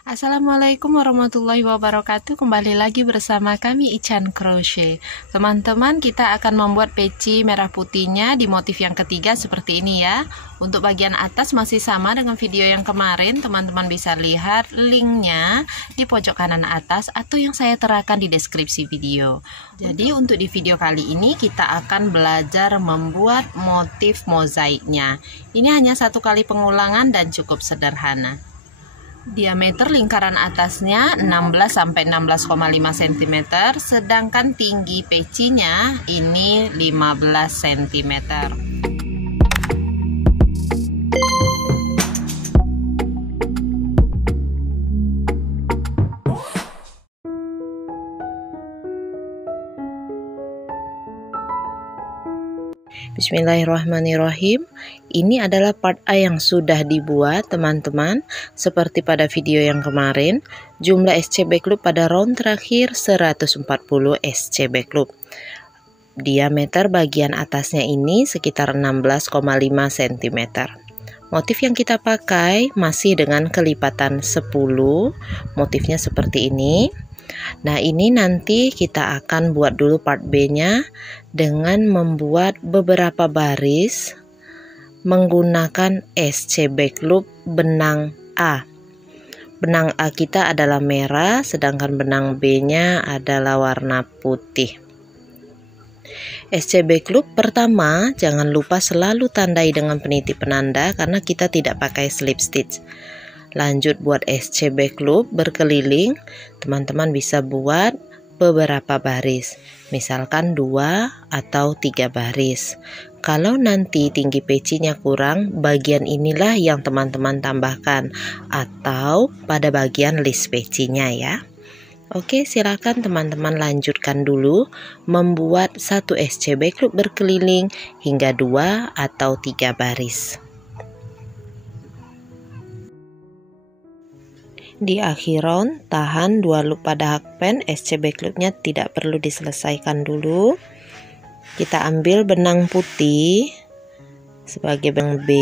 Assalamualaikum warahmatullahi wabarakatuh. Kembali lagi bersama kami Ican Crochet. Teman-teman, kita akan membuat peci merah putihnya di motif yang ketiga seperti ini ya. Untuk bagian atas masih sama dengan video yang kemarin. Teman-teman bisa lihat linknya di pojok kanan atas atau yang saya terapkan di deskripsi video. Jadi untuk di video kali ini kita akan belajar membuat motif mozaiknya. Ini hanya satu kali pengulangan dan cukup sederhana. Diameter lingkaran atasnya 16-16,5 cm, sedangkan tinggi pecinya ini 15 cm. Bismillahirrahmanirrahim. Ini adalah part A yang sudah dibuat teman-teman. Seperti pada video yang kemarin, jumlah SCB Club pada round terakhir 140 SCB Club. Diameter bagian atasnya ini sekitar 16,5 cm. Motif yang kita pakai masih dengan kelipatan 10. Motifnya seperti ini. Nah, ini nanti kita akan buat dulu part B-nya dengan membuat beberapa baris menggunakan SCB Club benang A. Benang A kita adalah merah, sedangkan benang B-nya adalah warna putih. SCB Club pertama, jangan lupa selalu tandai dengan peniti penanda karena kita tidak pakai slip stitch. Lanjut buat SCB Club berkeliling, teman-teman bisa buat beberapa baris, misalkan 2 atau 3 baris. Kalau nanti tinggi pecinya kurang, bagian inilah yang teman-teman tambahkan atau pada bagian list pecinya ya. Oke, silakan teman-teman lanjutkan dulu membuat satu SCB Club berkeliling hingga 2 atau 3 baris. Di akhir round, tahan 2 loop pada hakpen. SCB Clubnya tidak perlu diselesaikan dulu. Kita ambil benang putih sebagai benang B,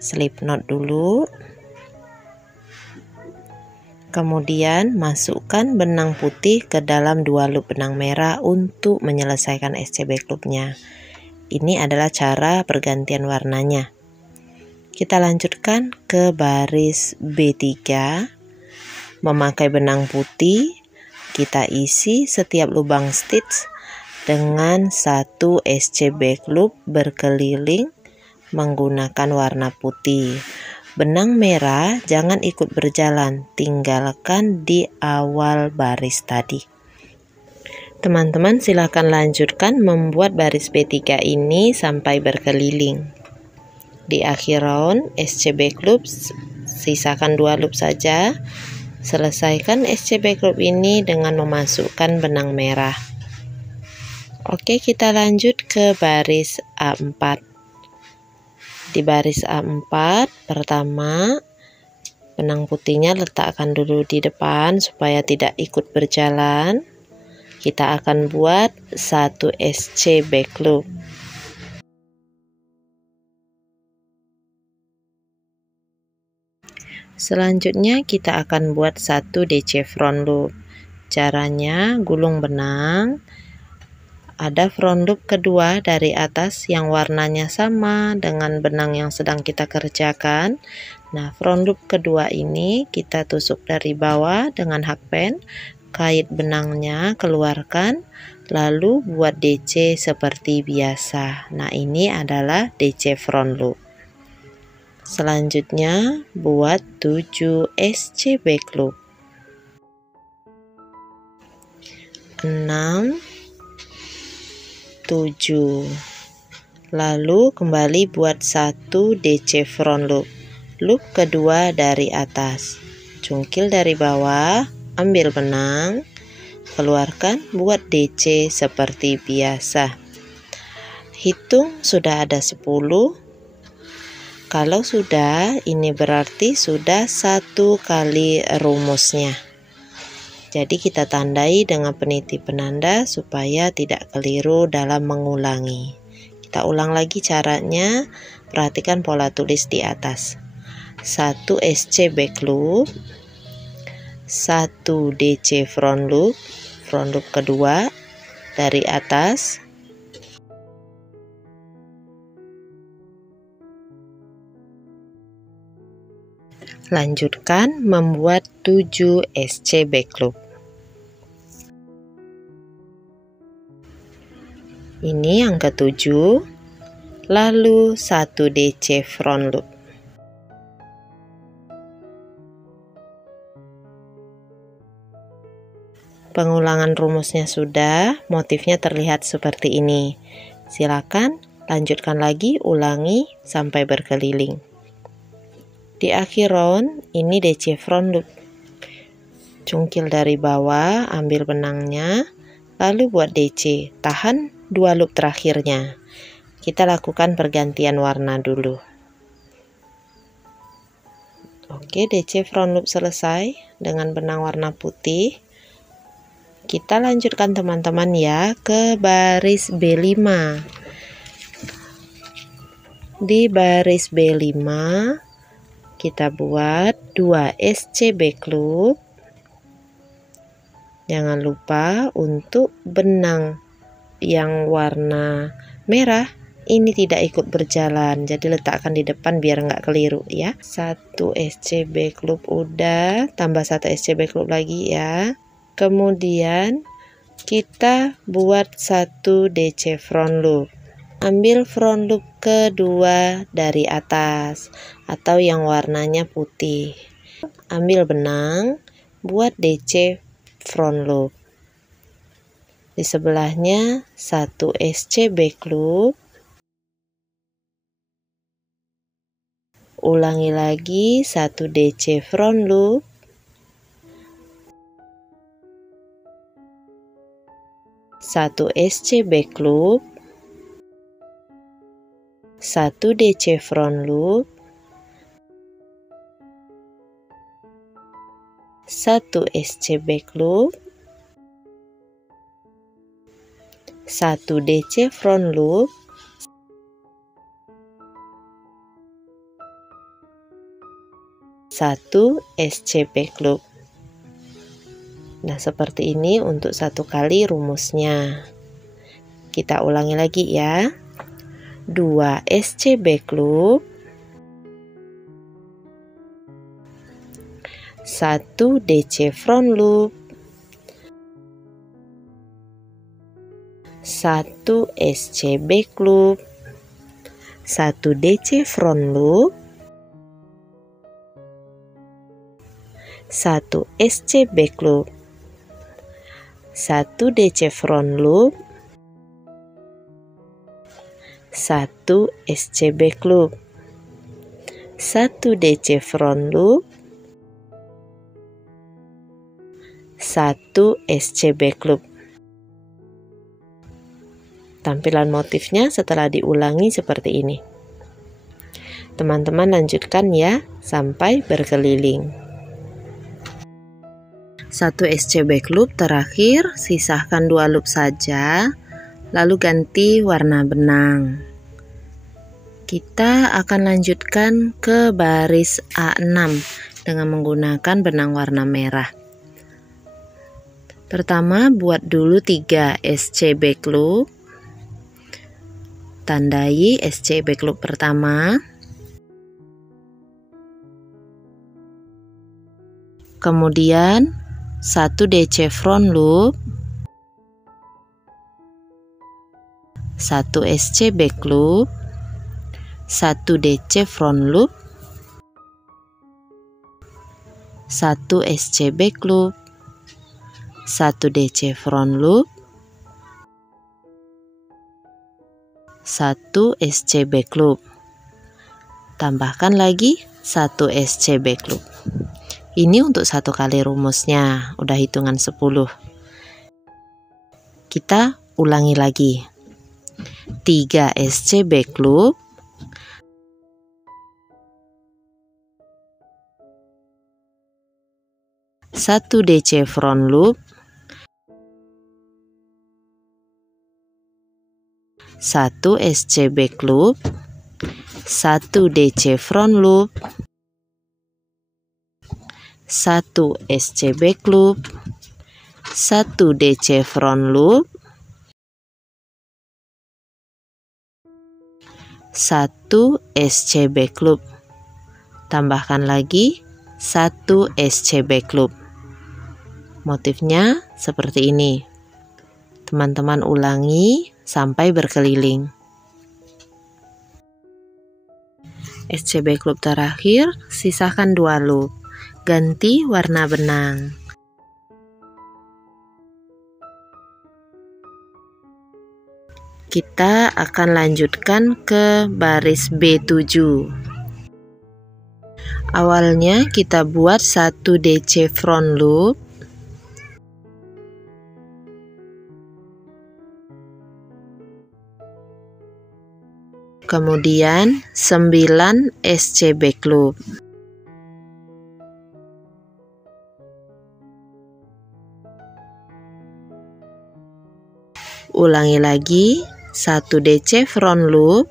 slip knot dulu, kemudian masukkan benang putih ke dalam 2 loop benang merah untuk menyelesaikan SCB Clubnya. Ini adalah cara pergantian warnanya. Kita lanjutkan ke baris B3, memakai benang putih, kita isi setiap lubang stitch dengan satu SCB Club berkeliling menggunakan warna putih. Benang merah jangan ikut berjalan, tinggalkan di awal baris tadi. Teman-teman silakan lanjutkan membuat baris B3 ini sampai berkeliling. Di akhir round SCB Club sisakan 2 loop saja. Selesaikan SCB Club ini dengan memasukkan benang merah. Oke, kita lanjut ke baris A4. Di baris A4 pertama, benang putihnya letakkan dulu di depan supaya tidak ikut berjalan. Kita akan buat satu SCB Club. Selanjutnya kita akan buat satu DC front loop. Caranya gulung benang, ada front loop kedua dari atas yang warnanya sama dengan benang yang sedang kita kerjakan. Nah, front loop kedua ini kita tusuk dari bawah dengan hakpen, kait benangnya keluarkan, lalu buat DC seperti biasa. Nah, ini adalah DC front loop. Selanjutnya buat 7 SCB Club. 6, 7. Lalu kembali buat 1 DC front loop. Loop kedua dari atas. Cungkil dari bawah, ambil benang, keluarkan, buat DC seperti biasa. Hitung sudah ada 10. Kalau sudah, ini berarti sudah 1 kali rumusnya. Jadi kita tandai dengan peniti penanda supaya tidak keliru dalam mengulangi. Kita ulang lagi caranya, perhatikan pola tulis di atas. 1 SC back loop, 1 DC front loop kedua dari atas, lanjutkan membuat 7 SC back loop. Ini yang ke-7, lalu 1 DC front loop. Pengulangan rumusnya sudah, motifnya terlihat seperti ini. Silakan lanjutkan lagi, ulangi sampai berkeliling. Di akhir round, ini DC front loop. Cungkil dari bawah, ambil benangnya, lalu buat DC, tahan 2 loop terakhirnya. Kita lakukan pergantian warna dulu. Oke, DC front loop selesai dengan benang warna putih. Kita lanjutkan teman-teman ya ke baris B5. Di baris B5 kita buat 2 SC back loop. Jangan lupa untuk benang yang warna merah ini tidak ikut berjalan, jadi letakkan di depan biar nggak keliru ya. 1 SC back loop udah, tambah 1 SC back loop lagi ya. Kemudian kita buat 1 DC front loop. Ambil front loop kedua dari atas atau yang warnanya putih. Ambil benang, buat DC front loop. Di sebelahnya 1 SC back loop. Ulangi lagi 1 DC front loop. 1 SC back loop, 1 DC front loop, 1 SC back loop, 1 DC front loop, 1 SC back loop. Nah, seperti ini untuk 1 kali rumusnya. Kita ulangi lagi ya. 2 SC back loop, 1 DC front loop, 1 SC back loop, 1 DC front loop, 1 SC back loop, 1 DC front loop, 1 SC back loop, 1 DC front loop, 1 SC back loop. Tampilan motifnya setelah diulangi seperti ini. Teman-teman lanjutkan ya sampai berkeliling. 1 SC back loop terakhir, sisakan 2 loop saja, lalu ganti warna benang. Kita akan lanjutkan ke baris A6 dengan menggunakan benang warna merah. Pertama, buat dulu 3 SC back loop. Tandai SC back loop pertama. Kemudian 1 DC front loop, 1 SC back loop, 1 DC front loop, 1 SC back loop, 1 DC front loop, 1 SC back loop. Tambahkan lagi 1 SC back loop. Ini untuk 1 kali rumusnya, udah hitungan 10. Kita ulangi lagi. 3 SC back loop, 1 DC front loop, 1 SC back loop, 1 DC front loop, 1 SC back loop, 1 DC front loop, 1 SC back loop. Tambahkan lagi 1 SC back loop. Motifnya seperti ini. Teman-teman ulangi sampai berkeliling. SC back loop terakhir, sisakan 2 loop. Ganti warna benang. Kita akan lanjutkan ke baris B7. Awalnya kita buat 1 DC front loop, kemudian 9 SC back loop. Ulangi lagi 1 DC front loop,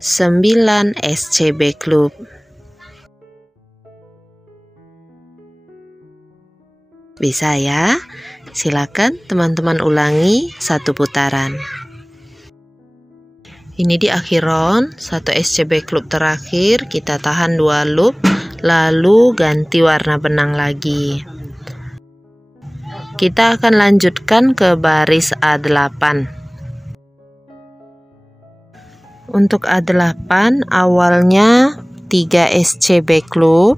9 SC back loop. Bisa ya? Silakan teman-teman ulangi 1 putaran. Ini di akhir round, 1 SC back loop terakhir, kita tahan 2 loop, lalu ganti warna benang lagi. Kita akan lanjutkan ke baris A8. Untuk A8 awalnya 3 SC back loop,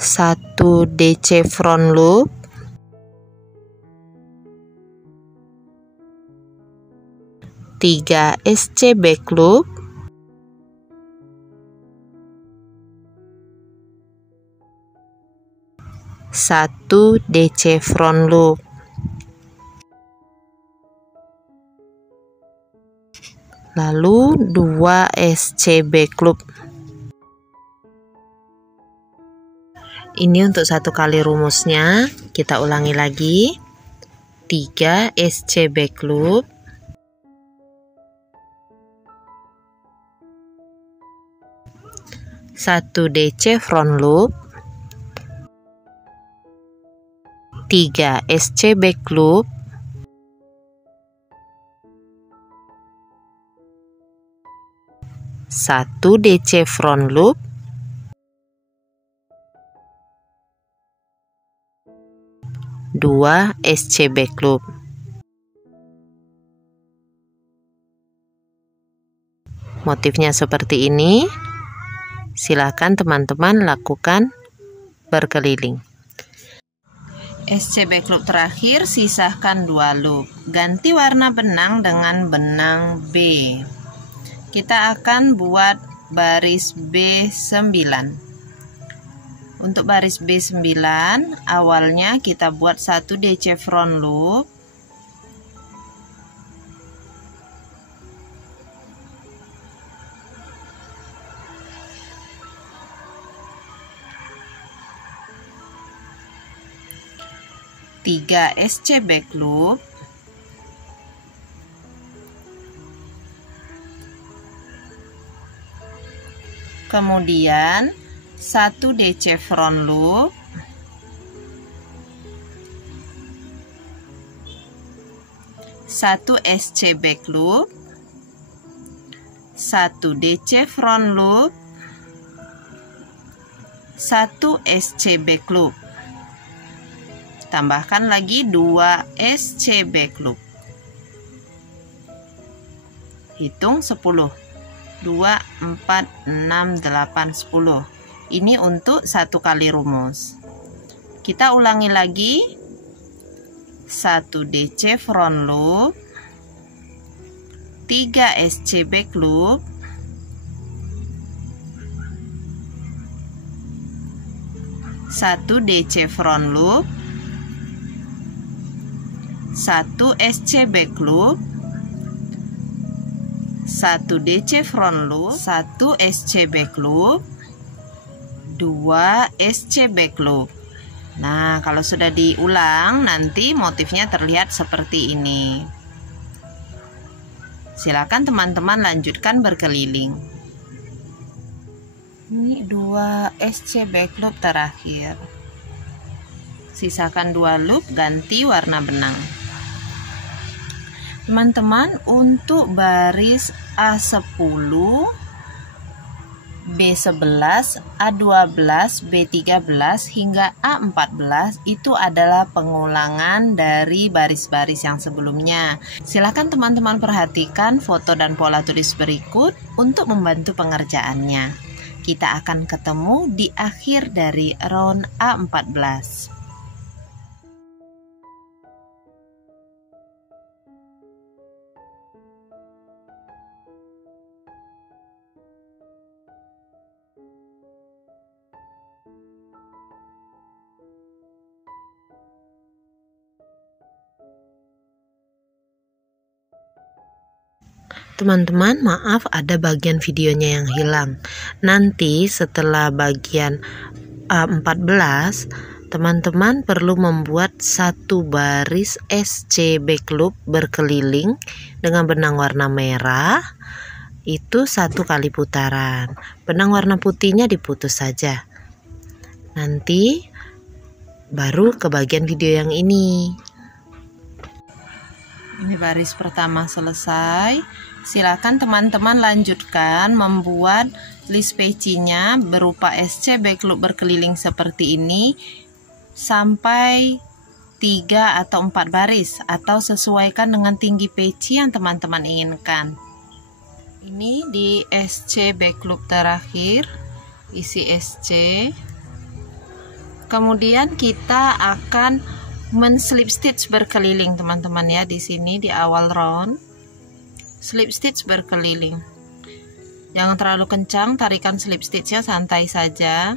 1 DC front loop, 3 SC back loop, 1 DC front loop, lalu 2 SC back loop. Ini untuk 1 kali rumusnya, kita ulangi lagi. 3 SC back loop, 1 DC front loop, 3 SC back loop, 1 DC front loop, 2 SC back loop. Motifnya seperti ini. Silakan teman-teman lakukan berkeliling. SC back loop terakhir, sisahkan 2 loop. Ganti warna benang dengan benang B. Kita akan buat baris B9. Untuk baris B9, awalnya kita buat 1 DC front loop, 3 SC back loop, kemudian 1 DC front loop, 1 SC back loop, 1 DC front loop, 1 SC back loop. Tambahkan lagi 2 SC back loop. Hitung 10. 2, 4, 6, 8, 10. Ini untuk 1 kali rumus. Kita ulangi lagi. 1 DC front loop, 3 SC back loop, 1 DC front loop, 1 SC back loop, 1 DC front loop, 1 SC back loop, 2 SC back loop. Nah, kalau sudah diulang nanti motifnya terlihat seperti ini. Silakan teman-teman lanjutkan berkeliling. Ini 2 SC back loop terakhir. Sisakan 2 loop, ganti warna benang. Teman-teman, untuk baris A10, B11, A12, B13 hingga A14 itu adalah pengulangan dari baris-baris yang sebelumnya. Silakan teman-teman perhatikan foto dan pola tulis berikut untuk membantu pengerjaannya. Kita akan ketemu di akhir dari round A14. Teman-teman, maaf ada bagian videonya yang hilang. Nanti setelah bagian A14, teman-teman perlu membuat 1 baris SC back loop berkeliling dengan benang warna merah. Itu 1 kali putaran. Benang warna putihnya diputus saja. Nanti baru ke bagian video yang ini. Ini baris pertama selesai. Silakan teman-teman lanjutkan membuat list pecinya berupa SC back loop berkeliling seperti ini sampai 3 atau 4 baris, atau sesuaikan dengan tinggi peci yang teman-teman inginkan. Ini di SC back loop terakhir, isi SC. Kemudian kita akan men-slip stitch berkeliling teman-teman ya, di sini di awal round. Slip stitch berkeliling. Jangan terlalu kencang, tarikan slip stitchnya santai saja.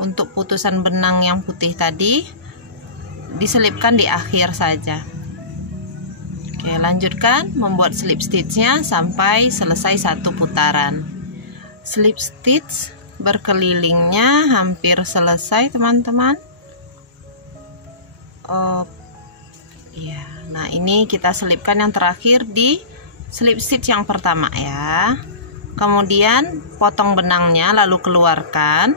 Untuk putusan benang yang putih tadi diselipkan di akhir saja. Oke, lanjutkan membuat slip stitchnya sampai selesai 1 putaran. Slip stitch berkelilingnya hampir selesai teman-teman. Ya, nah ini kita selipkan yang terakhir di slip stitch yang pertama ya. Kemudian potong benangnya lalu keluarkan,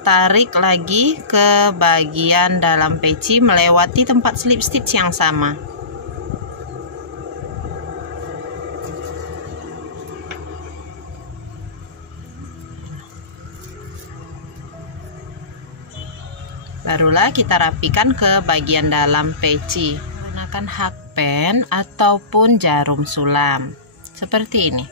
tarik lagi ke bagian dalam peci melewati tempat slip stitch yang sama. Barulah kita rapikan ke bagian dalam peci. Gunakan hakpen ataupun jarum sulam seperti ini.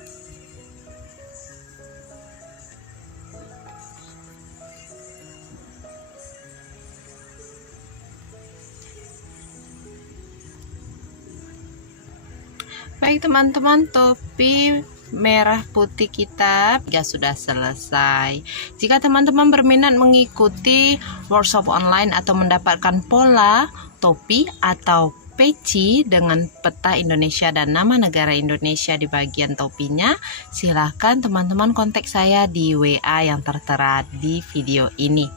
Baik teman-teman, topi merah putih kita sudah selesai. Jika teman-teman berminat mengikuti workshop online atau mendapatkan pola topi atau peci dengan peta Indonesia dan nama negara Indonesia di bagian topinya, silahkan teman-teman kontak saya di WA yang tertera di video ini.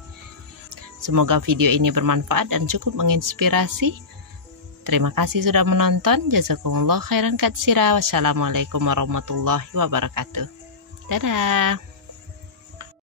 Semoga video ini bermanfaat dan cukup menginspirasi. Terima kasih sudah menonton. Jazakumullah khairan katsira. Wassalamualaikum warahmatullahi wabarakatuh. Dadah.